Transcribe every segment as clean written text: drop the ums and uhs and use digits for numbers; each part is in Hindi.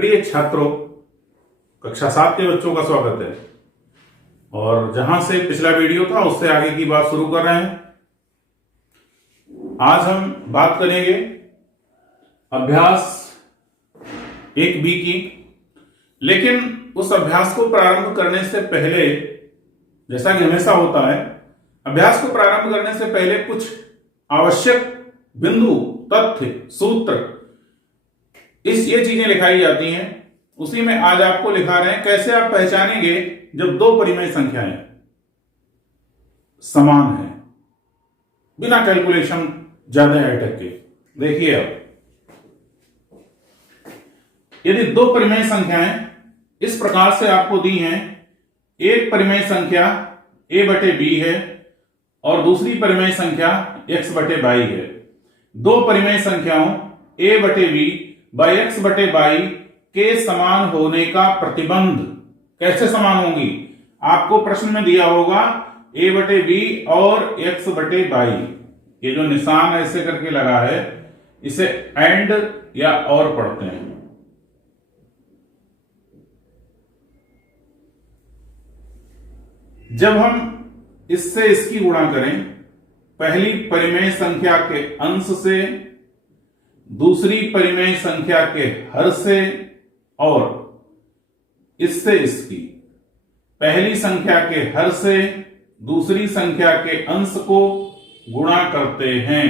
प्रिय छात्रों, कक्षा 7 के बच्चों का स्वागत है। और जहां से पिछला वीडियो था उससे आगे की बात शुरू कर रहे हैं। आज हम बात करेंगे अभ्यास 1B की। लेकिन उस अभ्यास को प्रारंभ करने से पहले, जैसा कि हमेशा होता है, अभ्यास को प्रारंभ करने से पहले कुछ आवश्यक बिंदु, तथ्य, सूत्र, ये चीजें लिखाई जाती हैं। उसी में आज आपको लिखा रहे हैं कैसे आप पहचानेंगे जब दो परिमेय संख्याएं समान हैं, बिना कैलकुलेशन ज्यादा अटक के। देखिए, अब यदि दो परिमेय संख्याएं इस प्रकार से आपको दी हैं, एक परिमेय संख्या a बटे b है और दूसरी परिमेय संख्या x बटे y है। दो परिमेय संख्याओं a बटे b बाई x बटे y के समान होने का प्रतिबंध कैसे समान होंगी? आपको प्रश्न में दिया होगा a बटे b और x बटे y। ये जो निशान ऐसे करके लगा है, इसे एंड या और पढ़ते हैं। जब हम इससे इसकी गुणा करें, पहली परिमेय संख्या के अंश से, दूसरी परिमेय संख्या के हर से और इससे इसकी, पहली संख्या के हर से दूसरी संख्या के अंश को गुणा करते हैं।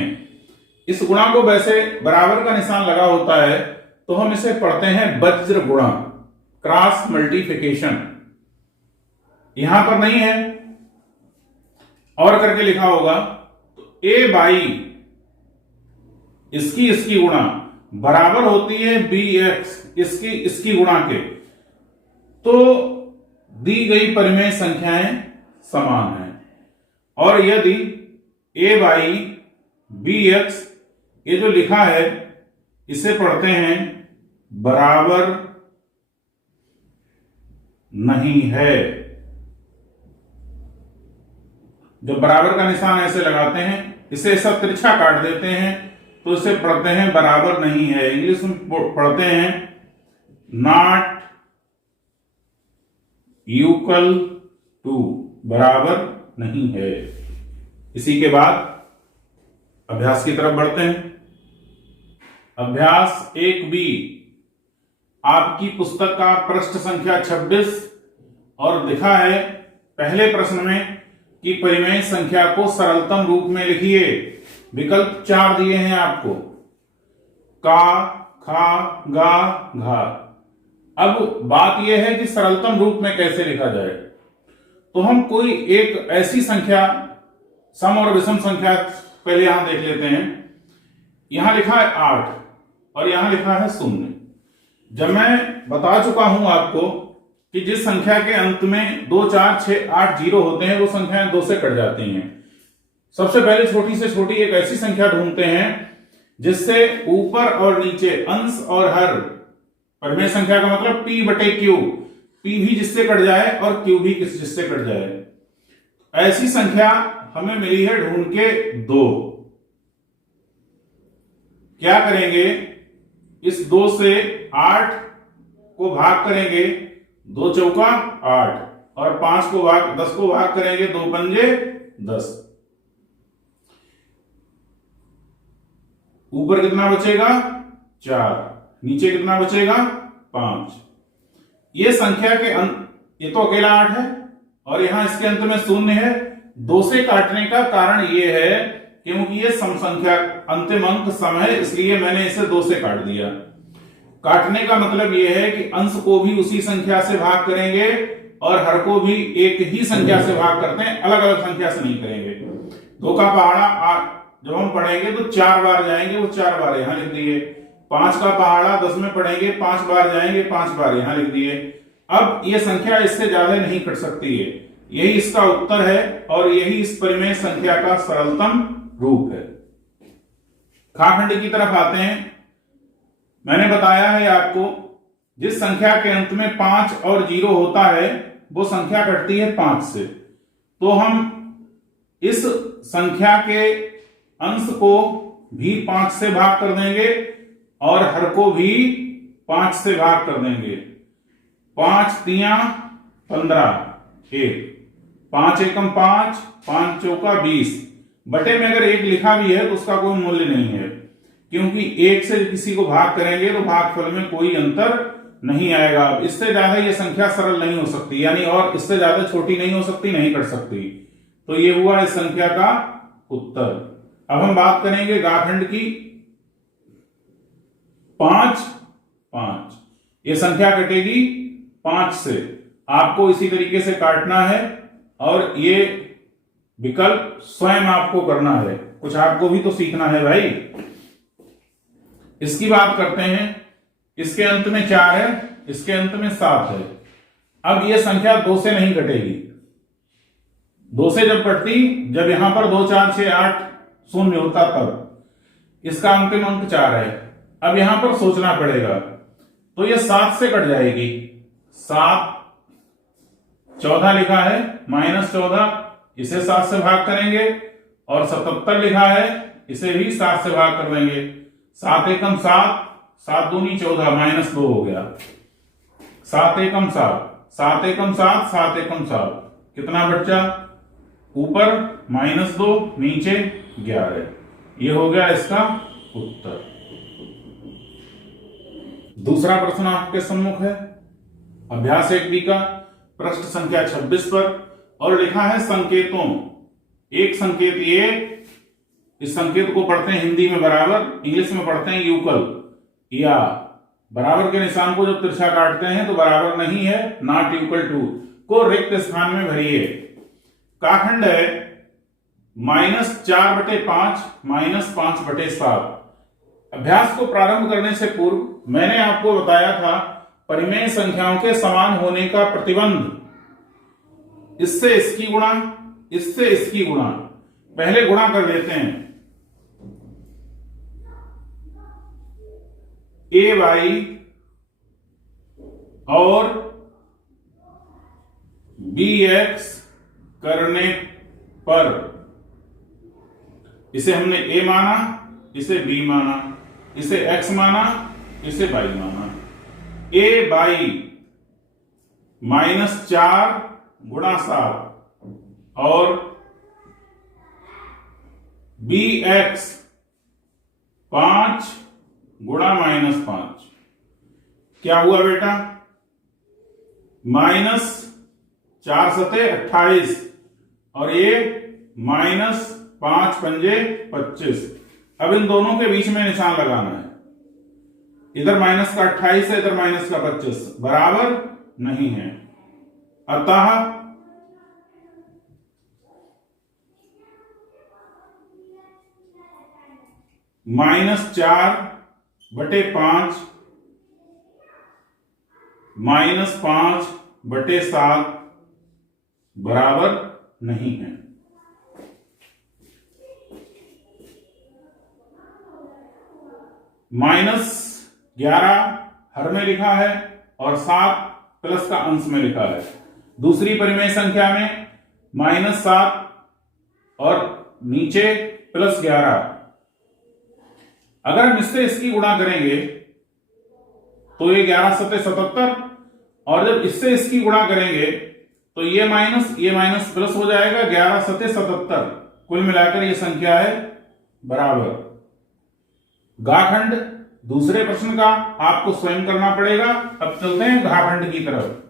इस गुणा को वैसे बराबर का निशान लगा होता है तो हम इसे पढ़ते हैं वज्र गुणा, क्रॉस मल्टीप्लिकेशन। यहां पर नहीं है, और करके लिखा होगा तो a बाई इसकी गुणा बराबर होती है bx इसकी गुणा के। तो दी गई परिमेय संख्याएं समान हैं। और यदि a बाई bx, ये जो लिखा है इसे पढ़ते हैं बराबर नहीं है। जब बराबर का निशान ऐसे लगाते हैं, इसे ऐसा तिरछा काट देते हैं तो इसे पढ़ते हैं बराबर नहीं है। इंग्लिश में पढ़ते हैं नॉट इक्वल टू, बराबर नहीं है। इसी के बाद अभ्यास की तरफ बढ़ते हैं। अभ्यास 1B, आपकी पुस्तक का पृष्ठ संख्या 26 और लिखा है पहले प्रश्न में कि परिमेय संख्या को सरलतम रूप में लिखिए। विकल्प 4 दिए हैं आपको, का, खा, गा, घा। अब बात यह है कि सरलतम रूप में कैसे लिखा जाए। तो हम कोई एक ऐसी संख्या, सम और विषम संख्या पहले यहां देख लेते हैं। यहां लिखा है 8 और यहां लिखा है 0। जब मैं बता चुका हूं आपको कि जिस संख्या के अंत में 2, 4, 6, 8 जीरो होते हैं वो संख्याएं 2 से कट जाती हैं। सबसे पहले छोटी से छोटी एक ऐसी संख्या ढूंढते हैं जिससे ऊपर और नीचे, अंश और हर, परिमेय संख्या का मतलब p बटे q, p भी जिससे कट जाए और q भी जिससे कट जाए। ऐसी संख्या हमें मिली है ढूंढ के 2। क्या करेंगे? इस 2 से 8 को भाग करेंगे, 2 चौका 8, और 10 को भाग करेंगे, 2 पंजे 10। ऊपर कितना बचेगा? 4। नीचे कितना बचेगा? 5। ये संख्या के अंत, ये तो अकेला 8 है और यहां इसके अंत में 0 है। 2 से काटने का कारण ये है क्योंकि ये सम संख्या, अंतिम अंक सम है, इसलिए मैंने इसे 2 से काट दिया। काटने का मतलब यह है कि अंश को भी उसी संख्या से भाग करेंगे और हर को भी एक ही संख्या से भाग करते हैं, अलग अलग संख्या से नहीं करेंगे। 2 का पहाड़ा जब हम पढ़ेंगे तो 4 बार जाएंगे, वो 4 बार यहां लिख दिए। 5 का पहाड़ा 10 में पढ़ेंगे, 5 बार जाएंगे, 5 बार यहां लिख दिए। अब ये संख्या इससे ज्यादा नहीं कट सकती है। यही इसका उत्तर है और यही इस परिमेय संख्या का सरलतम रूप है। खाखंड की तरफ आते हैं। मैंने बताया है आपको, जिस संख्या के अंत में 5 और 0 होता है वो संख्या कटती है 5 से। तो हम इस संख्या के अंश को भी 5 से भाग कर देंगे और हर को भी 5 से भाग कर देंगे। 5 तिया 15, 1, 5 एकम 5, 5 चौका 20। बटे में अगर 1 लिखा भी है तो उसका कोई मूल्य नहीं है, क्योंकि 1 से किसी को भाग करेंगे तो भागफल में कोई अंतर नहीं आएगा। इससे ज्यादा ये संख्या सरल नहीं हो सकती, यानी और इससे ज्यादा छोटी नहीं हो सकती, नहीं कर सकती। तो ये हुआ इस संख्या का उत्तर। अब हम बात करेंगे गाखंड की। 5, 5, ये संख्या कटेगी 5 से। आपको इसी तरीके से काटना है और ये विकल्प स्वयं आपको करना है, कुछ आपको भी तो सीखना है भाई। इसकी बात करते हैं। इसके अंत में 4 है, इसके अंत में 7 है। अब यह संख्या 2 से नहीं कटेगी। 2 से जब कटती, जब यहां पर 2, 4, 6, 8 शून्य होता तब। इसका अंतिम अंक 4 है। अब यहां पर सोचना पड़ेगा, तो यह 7 से कट जाएगी। 7, 14 लिखा है, -14, इसे 7 से भाग करेंगे। और 77 लिखा है, इसे भी 7 से भाग कर देंगे। 7 एकम 7, 7 दूनी 14, -2 हो गया। 7 एकम 7, 7 एकम 7, 7 एकम 7, कितना बचा? ऊपर -2, नीचे 11। ये हो गया इसका उत्तर। दूसरा प्रश्न आपके सम्मुख है अभ्यास 1B का, पृष्ठ संख्या 26 पर, और लिखा है संकेतों। एक संकेत ये, इस संकेत को पढ़ते हैं हिंदी में बराबर, इंग्लिश में पढ़ते हैं यूकल, या बराबर के निशान को जब तिरछा काटते हैं तो बराबर नहीं है, नॉट इक्वल टू को रिक्त स्थान में भरिए। काखंड है -4/5, -5/7। अभ्यास को प्रारंभ करने से पूर्व मैंने आपको बताया था परिमेय संख्याओं के समान होने का प्रतिबंध। इससे इसकी गुणा, इससे इसकी गुणा। पहले गुणा कर देते हैं। AY और BX करने पर, इसे हमने A माना, इसे B माना, इसे X माना, इसे Y माना। AY -4 गुणा 7 और BX 5 गुणा -5। क्या हुआ बेटा? -4 सते 28 और ये -5 पंजे 25। अब इन दोनों के बीच में निशान लगाना है। इधर माइनस का 28 है, इधर माइनस का 25, बराबर नहीं है। अतः -4/5 -5/7 बराबर नहीं है। -11 हर में लिखा है और 7 प्लस का अंश में लिखा है। दूसरी परिमेय संख्या में -7 और नीचे +11। अगर हम इससे इसकी गुणा करेंगे तो ये 11 सते 77, और जब इससे इसकी गुणा करेंगे तो ये माइनस प्लस हो जाएगा, 11 सते 77। कुल मिलाकर ये संख्या है बराबर। घाखंड दूसरे प्रश्न का आपको स्वयं करना पड़ेगा। अब चलते हैं घाखंड की तरफ।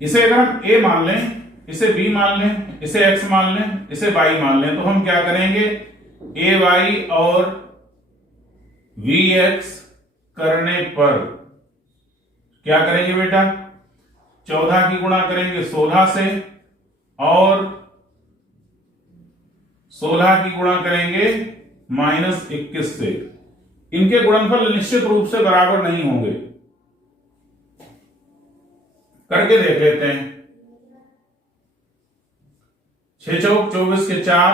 इसे अगर हम A मान लें, इसे B मान लें, इसे X मान लें, इसे Y मान लें, तो हम क्या करेंगे? AY और VX करने पर क्या करेंगे बेटा? 14 की गुणा करेंगे 16 से और 16 की गुणा करेंगे -21 से। इनके गुणनफल निश्चित रूप से बराबर नहीं होंगे। करके देख लेते हैं। 6 चौक 24 के 4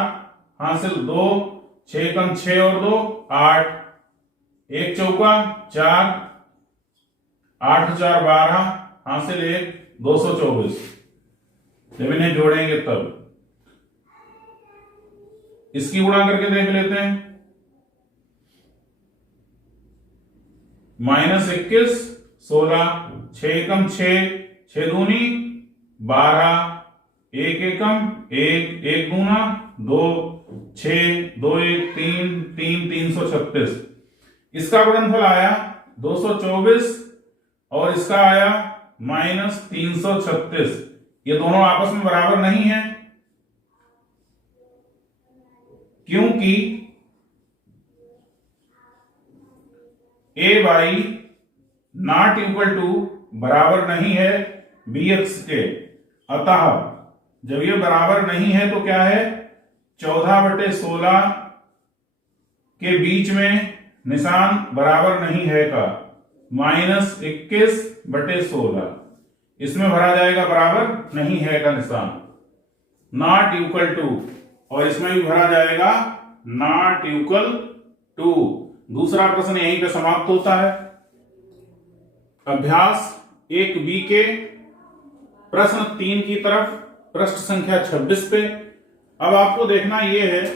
हासिल 2, 6 कम 6 और 2 8, 1 चौका 4, 8 4 12 हासिल 1, 224। जब इन्हें जोड़ेंगे तब इसकी गुणा करके देख लेते हैं। -21, 16, 6 एकम 6, 6 दूनी 12, 1 एकम 1, 1 दूना 2, 6, 2 1 3, 3 336। इसका गुणनफल आया 224 और इसका आया -336। ये दोनों आपस में बराबर नहीं है, क्योंकि A Y not equal to बराबर नहीं है बी एक्स के। अतः जब ये बराबर नहीं है तो क्या है, 14/16 के बीच में निशान बराबर नहीं है का, -21/16 इसमें भरा जाएगा बराबर नहीं है का निशान, नॉट इक्वल टू, और इसमें भी भरा जाएगा नॉट इक्वल टू। दूसरा प्रश्न यहीं पे समाप्त होता है। अभ्यास 1B के प्रश्न 3 की तरफ पृष्ठ संख्या 26 पे। अब आपको देखना यह है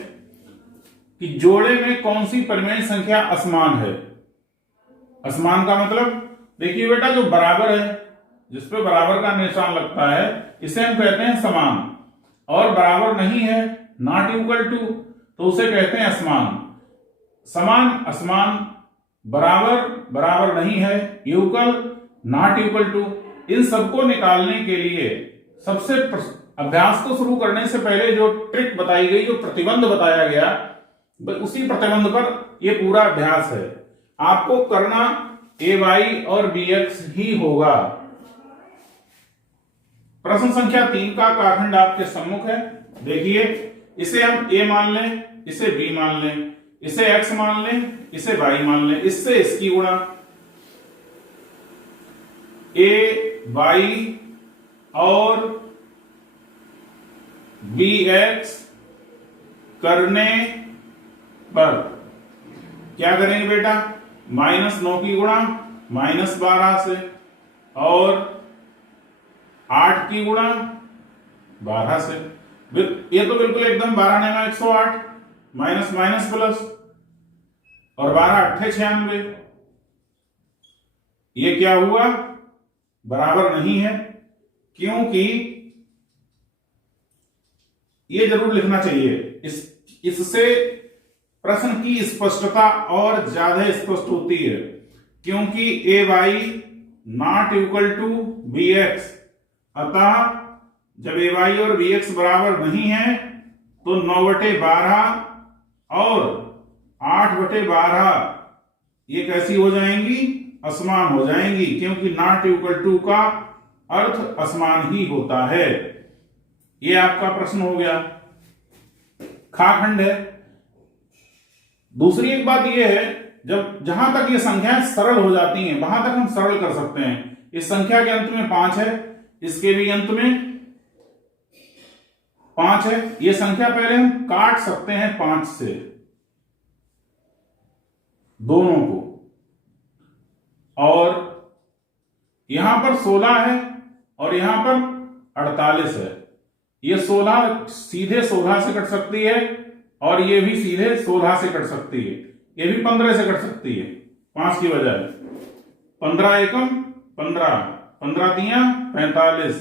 कि जोड़े में कौन सी परिमेय संख्या असमान है। असमान का मतलब, देखिए बेटा, जो बराबर है, जिसपे बराबर का निशान लगता है, इसे हम कहते हैं समान, और बराबर नहीं है, नॉट इक्वल टू, तो उसे कहते हैं असमान। समान, असमान, बराबर, बराबर नहीं है, इक्वल, नॉट इक्वल टू, इन सबको निकालने के लिए सबसे अभ्यास को शुरू करने से पहले जो ट्रिक बताई गई, जो प्रतिबंध बताया गया, उसी प्रतिबंध पर यह पूरा अभ्यास है। आपको करना ए वाई और बी एक्स ही होगा। प्रश्न संख्या 3 का काखंड आपके सम्मुख है। देखिए, इसे हम ए मान लें, इसे बी मान लें, इसे x मान लें, इसे y मान लें, इससे इसकी गुणा a y और b x करने पर क्या करेंगे बेटा, -9 की गुणा -12 से, और 8 की गुणा 12 से। ये तो बिल्कुल एकदम 12 ने 108, माइनस माइनस प्लस, और 12 8 96। ये क्या हुआ, बराबर नहीं है, क्योंकि ये जरूर लिखना चाहिए, इससे प्रश्न की स्पष्टता और ज्यादा स्पष्ट होती है, क्योंकि A Y not equal to B X. अतः जब ए वाई और बी एक्स बराबर नहीं है तो 9/12 और 8/12 ये कैसी हो जाएंगी, असमान हो जाएंगी, क्योंकि नॉट इक्वल टू का अर्थ असमान ही होता है। ये आपका प्रश्न हो गया, खाखंड है। दूसरी एक बात यह है, जहां तक ये संख्याएं सरल हो जाती हैं वहां तक हम सरल कर सकते हैं। इस संख्या के अंत में 5 है, इसके भी अंत में 5 है। ये संख्या पहले हम काट सकते हैं 5 से, दोनों को, और यहां पर 16 है और यहां पर 48 है। ये 16 सीधे 16 से कट सकती है, और ये भी सीधे 16 से कट सकती है, ये भी 15 से कट सकती है 5 की बजाय। 15 एकम 15, 15 तियां 45,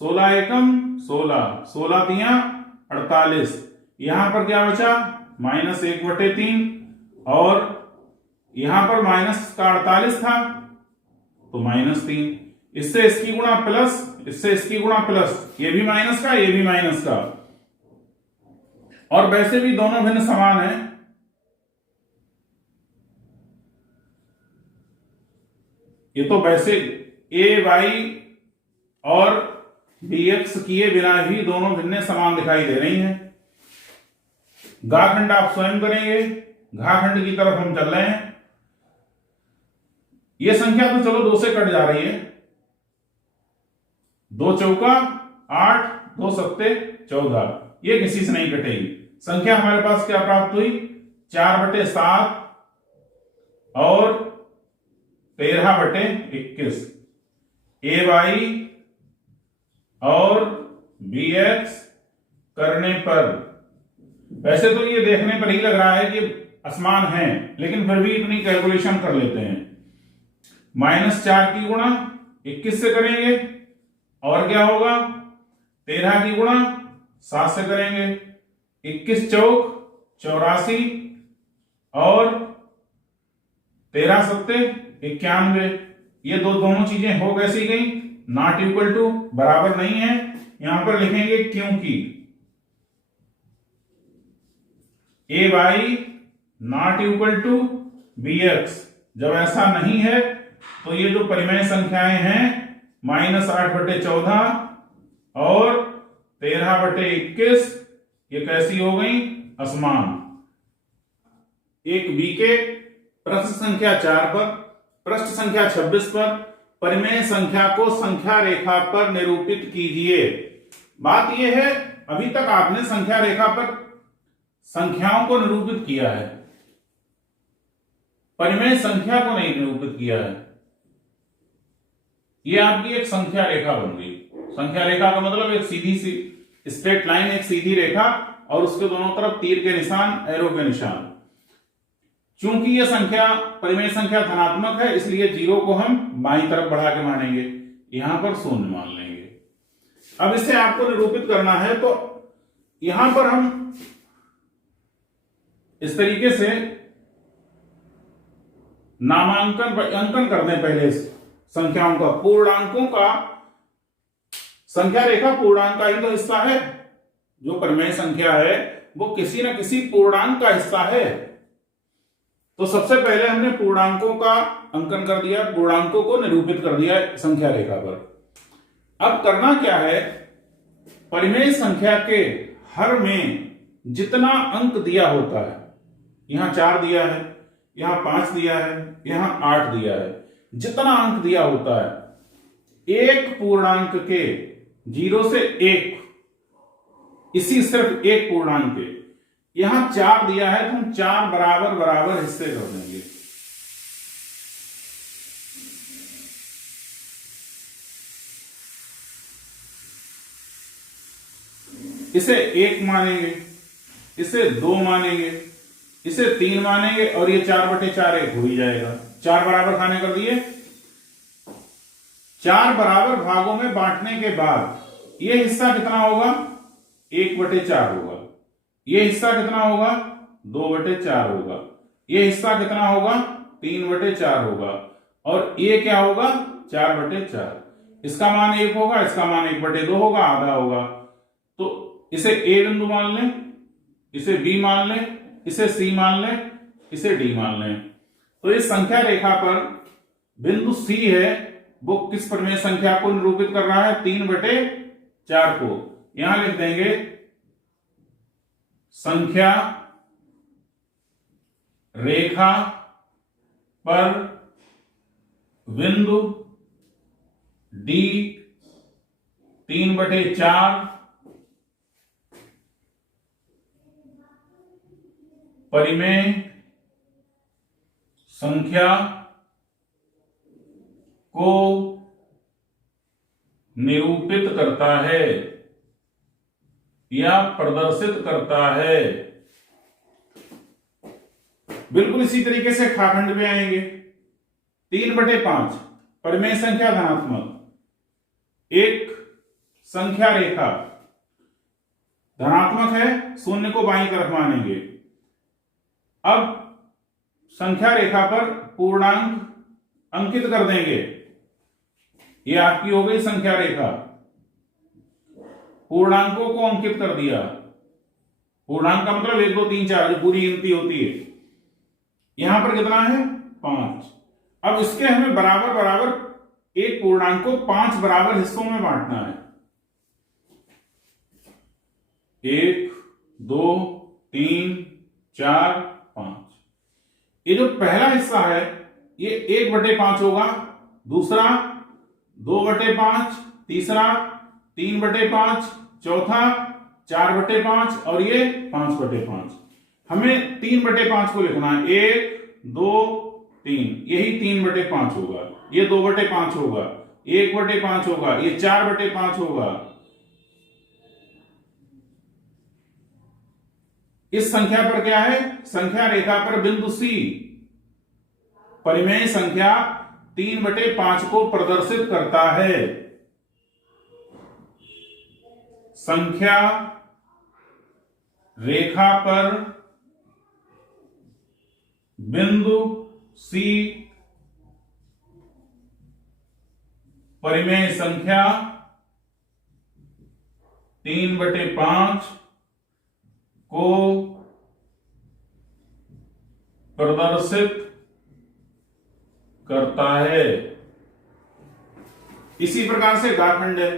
16 एकम 16, 16 तियां 48। यहां पर क्या बचा, -1/3, और यहां पर माइनस का 48 था तो -3। इससे इसकी गुणा प्लस, इससे इसकी गुणा प्लस, ये भी माइनस का, ये भी माइनस का, और वैसे भी दोनों भिन्न समान है। ये तो वैसे ए वाई और बी एक्स किए बिना ही दोनों भिन्न समान दिखाई दे रही हैं। घाखंड आप स्वयं करेंगे, घाखंड की तरफ हम चल रहे हैं। ये संख्या तो चलो 2 से कट जा रही है, 2 चौका 8, 2 सत्ते 14, ये किसी से नहीं कटेगी। संख्या हमारे पास क्या प्राप्त हुई, 4/7 और 13/21। ए वाई और बी एक्स करने पर, वैसे तो ये देखने पर ही लग रहा है कि असमान है, लेकिन फिर भी इतनी कैलकुलेशन कर लेते हैं। -4 की गुणा 21 से करेंगे, और क्या होगा 13 की गुणा 7 से करेंगे, 21 चौक 84 और 13 सत्ते 91। ये दोनों चीजें हो कैसी गई, नॉट इक्वल टू, बराबर नहीं है। यहां पर लिखेंगे क्योंकि A Y not equal to B X. जब ऐसा नहीं है तो ये जो परिमेय संख्याएं हैं -8/14 और 13/21 ये कैसी हो गई, असमान। एक बी के प्रश्न संख्या 4 पर, पृष्ठ संख्या 26 पर परिमेय संख्या को संख्या रेखा पर निरूपित कीजिए। बात यह है, अभी तक आपने संख्या रेखा पर संख्याओं को निरूपित किया है, परिमेय संख्या को नहीं निरूपित किया है। यह आपकी एक संख्या रेखा बन गई। संख्या रेखा का मतलब एक सीधी सी स्ट्रेट लाइन, एक सीधी रेखा और उसके दोनों तरफ तीर के निशान, एरो के निशान। चूंकि यह संख्या परिमेय संख्या धनात्मक है, इसलिए 0 को हम बाईं तरफ बढ़ा के मानेंगे, यहां पर 0 मान लेंगे। अब इसे आपको निरूपित करना है, तो यहां पर हम इस तरीके से अंकन कर दें पहले संख्याओं का, पूर्णांकों का। संख्या रेखा पूर्णांक का ही तो हिस्सा है। जो परिमेय संख्या है वो किसी न किसी पूर्णांक का हिस्सा है। तो सबसे पहले हमने पूर्णांकों का अंकन कर दिया, पूर्णांकों को निरूपित कर दिया संख्या रेखा पर। अब करना क्या है, परिमेय संख्या के हर में जितना अंक दिया होता है, यहां 4 दिया है, यहां 5 दिया है, यहां 8 दिया है, जितना अंक दिया होता है एक पूर्णांक के 0 से 1, इसी सिर्फ एक पूर्णांक के, यहां 4 दिया है तो हम 4 बराबर बराबर हिस्से कर देंगे। इसे 1 मानेंगे, इसे 2 मानेंगे, इसे 3 मानेंगे और ये 4/4 1 हो ही जाएगा। 4 बराबर खाने कर दिए। 4 बराबर भागों में बांटने के बाद ये हिस्सा कितना होगा, 1/4 होगा। ये हिस्सा कितना होगा, 2/4 होगा। ये हिस्सा कितना होगा, 3/4 होगा। और ये क्या होगा, 4/4। इसका मान 1 होगा, इसका मान 1/2 होगा, आधा होगा। तो इसे ए बिंदु मान लें, इसे बी मान लें, इसे सी मान लें, इसे डी मान लें। तो इस संख्या रेखा पर बिंदु सी है, वो किस परिमेय संख्या को निरूपित कर रहा है, 3/4 को। यहां लिख देंगे संख्या रेखा पर बिंदु डी 3/4 परिमेय संख्या को निरूपित करता है या प्रदर्शित करता है। बिल्कुल इसी तरीके से खाखंड में आएंगे। 3/5 परिमेय संख्या धनात्मक, एक संख्या रेखा धनात्मक है, 0 को बाईं तरफ मानेंगे। अब संख्या रेखा पर पूर्णांक अंकित कर देंगे। ये आपकी हो गई संख्या रेखा, पूर्णांकों को अंकित कर दिया। पूर्णांक का मतलब 1 2 3 4 जो पूरी गिनती होती है। यहां पर कितना है, 5। अब इसके हमें बराबर बराबर एक पूर्णांक को 5 बराबर हिस्सों में बांटना है। 1 2 3 4 5। ये जो पहला हिस्सा है ये 1/5 होगा, दूसरा 2/5, तीसरा 3/5, चौथा 4/5 और ये 5/5। हमें 3/5 को लिखना है। 1 2 3, यही 3/5 होगा, ये 2/5 होगा, 1/5 होगा, ये 4/5 होगा। इस संख्या पर क्या है, संख्या रेखा पर बिंदु सी परिमेय संख्या 3/5 को प्रदर्शित करता है। संख्या रेखा पर बिंदु C परिमेय संख्या 3/5 को प्रदर्शित करता है। इसी प्रकार से गाखंड है।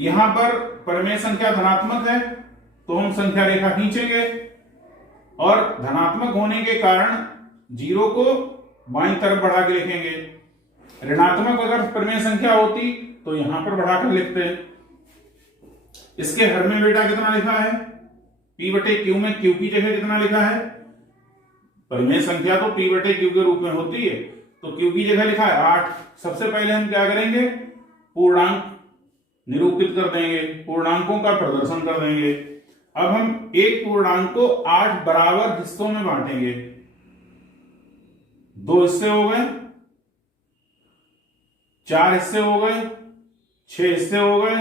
यहां पर परिमेय संख्या धनात्मक है तो हम संख्या रेखा खींचेंगे और धनात्मक होने के कारण 0 को बाईं तरफ बढ़ा के लिखेंगे। ऋणात्मक अगर परिमेय संख्या होती तो यहां पर बढ़ाकर लिखते हैं। इसके हर में बेटा कितना लिखा है? P/Q में Q की जगह कितना लिखा है? परिमेय संख्या तो P/Q के रूप में होती है तो Q की जगह लिखा है 8। सबसे पहले हम क्या करेंगे? पूर्णांक निरूपित कर देंगे, पूर्णांकों का प्रदर्शन कर देंगे। अब हम एक पूर्णांक को 8 बराबर हिस्सों में बांटेंगे। 2 हिस्से हो गए, 4 हिस्से हो गए, 6 हिस्से हो गए,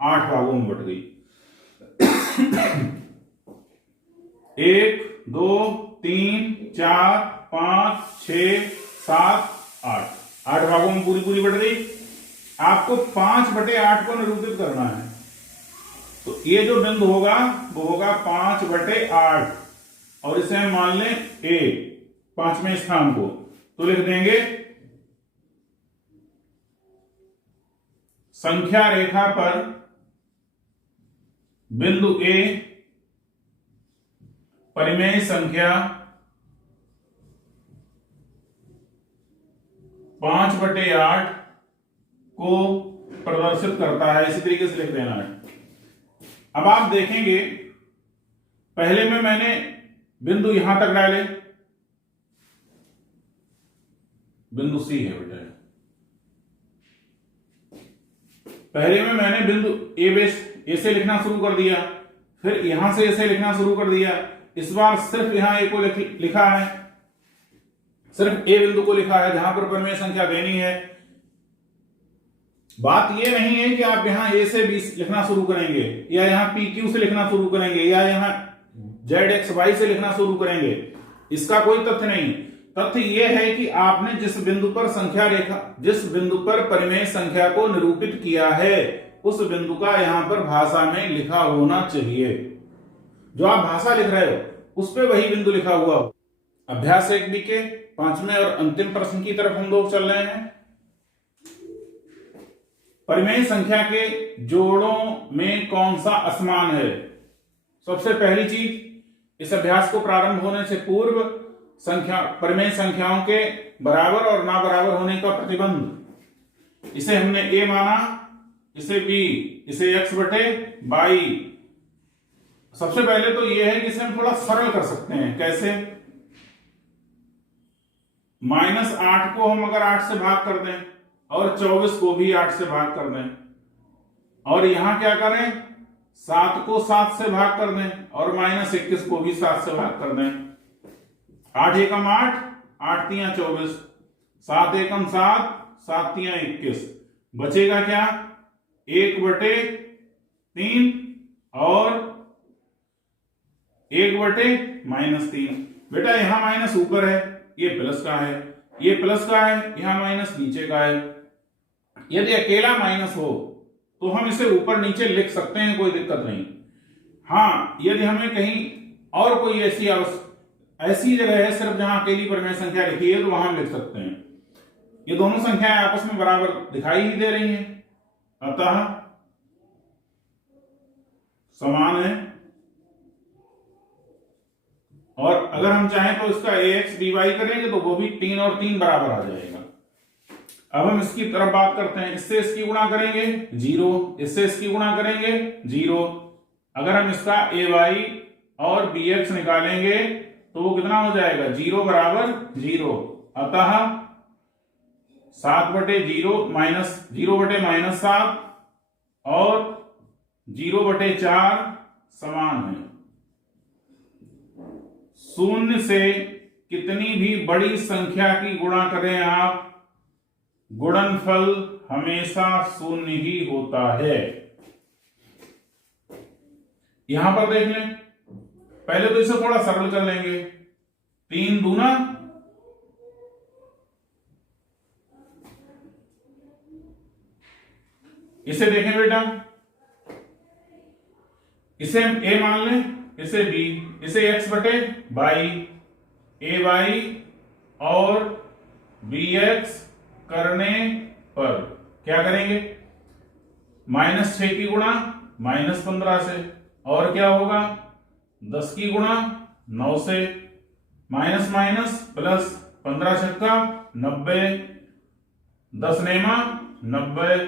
8 भागों में बट गई। 1 2 3 4 5 6 7 8 भागों में पूरी बट गई। आपको 5/8 को निरूपित करना है तो ये जो बिंदु होगा वो होगा 5/8 और इसे हम मान लें A 5वें स्थान को, तो लिख देंगे संख्या रेखा पर बिंदु A परिमेय संख्या 5/8 को प्रदर्शित करता है। इसी तरीके से लिख देना है। अब आप देखेंगे पहले में मैंने बिंदु यहां तक डाले, बिंदु C है बेटा। पहले में मैंने बिंदु A से लिखना शुरू कर दिया, फिर यहां से ऐसे लिखना शुरू कर दिया। इस बार सिर्फ यहां A को लिखा है, सिर्फ A बिंदु को लिखा है जहां पर परिमेय संख्या देनी है। बात यह नहीं है कि आप यहां A से B लिखना शुरू करेंगे या यहां PQ से लिखना शुरू करेंगे या यहां ZXY से लिखना शुरू करेंगे, इसका कोई तथ्य नहीं। तथ्य यह है कि आपने जिस बिंदु पर संख्या रेखा, जिस बिंदु पर परिमेय संख्या को निरूपित किया है उस बिंदु का यहां पर भाषा में लिखा होना चाहिए। जो आप भाषा लिख रहे हो उस पर वही बिंदु लिखा हुआ हो। अभ्यास 1B के 5वें और अंतिम प्रश्न की तरफ हम लोग चल रहे हैं। परिमेय संख्या के जोड़ों में कौन सा असमान है? सबसे पहली चीज, इस अभ्यास को प्रारंभ होने से पूर्व परिमेय संख्याओं के बराबर और ना बराबर होने का प्रतिबंध, इसे हमने A माना, इसे B, इसे x/y। सबसे पहले तो यह है कि इसे हम थोड़ा सरल कर सकते हैं। कैसे? -8 को हम अगर 8 से भाग कर दें और 24 को भी 8 से भाग कर दें और यहां क्या करें, 7 को 7 से भाग कर दें और -21 को भी 7 से भाग कर दें। 8 एकम 8, 8 तियां 24, 7 एकम 7, 7 तियां 21। बचेगा क्या? 1/3 और 1/-3। बेटा यहां माइनस ऊपर है, ये प्लस का है, ये प्लस का है, यहां माइनस नीचे का है। यदि अकेला माइनस हो तो हम इसे ऊपर नीचे लिख सकते हैं, कोई दिक्कत नहीं। हाँ, यदि हमें कहीं और कोई ऐसी जगह है सिर्फ जहां अकेली परिमेय संख्या लिखी है तो वहां हम लिख सकते हैं। ये दोनों संख्याएं आपस में बराबर दिखाई ही दे रही हैं, अतः समान है। और अगर हम चाहें तो इसका ax dy करेंगे तो वो भी 3 और 3 बराबर आ जाएगा। अब हम इसकी तरफ बात करते हैं। इससे इसकी गुणा करेंगे 0, इससे इसकी गुणा करेंगे 0। अगर हम इसका ay और bx निकालेंगे तो वो कितना हो जाएगा? 0 बराबर 0। अतः 0/-7 और 0/4 समान है। 0 से कितनी भी बड़ी संख्या की गुणा करें आप, गुणनफल हमेशा शून्य ही होता है। यहां पर देख लें, पहले तो इसे थोड़ा सरल कर लेंगे। 3 दूना, इसे देखें बेटा, इसे हम a मान लें, इसे b, इसे x बटे बाई, a बाई और bx करने पर क्या करेंगे, -6 की गुणा -15 से, और क्या होगा 10 की गुणा 9 से, माइनस माइनस प्लस, 15 छक्का 90, 10 नेमा 90,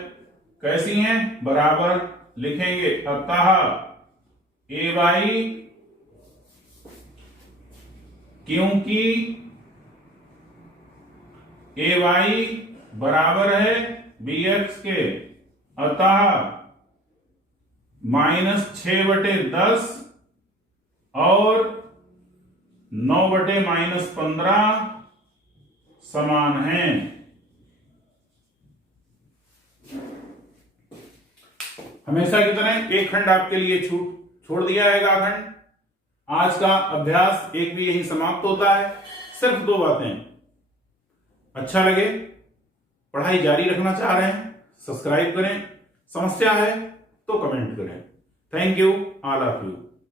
कैसी हैं, बराबर लिखेंगे। अतः ए बाई, क्योंकि ए वाई बराबर है बी एक्स के, अतः -6/10 और 9/-15 समान हैं। हमेशा की तरह एक खंड आपके लिए छोड़ दिया है खंड। आज का अभ्यास एक भी यही समाप्त होता है। सिर्फ 2 बातें, अच्छा लगे, पढ़ाई जारी रखना चाह रहे हैं, सब्सक्राइब करें, समस्या है तो कमेंट करें। Thank you all of you.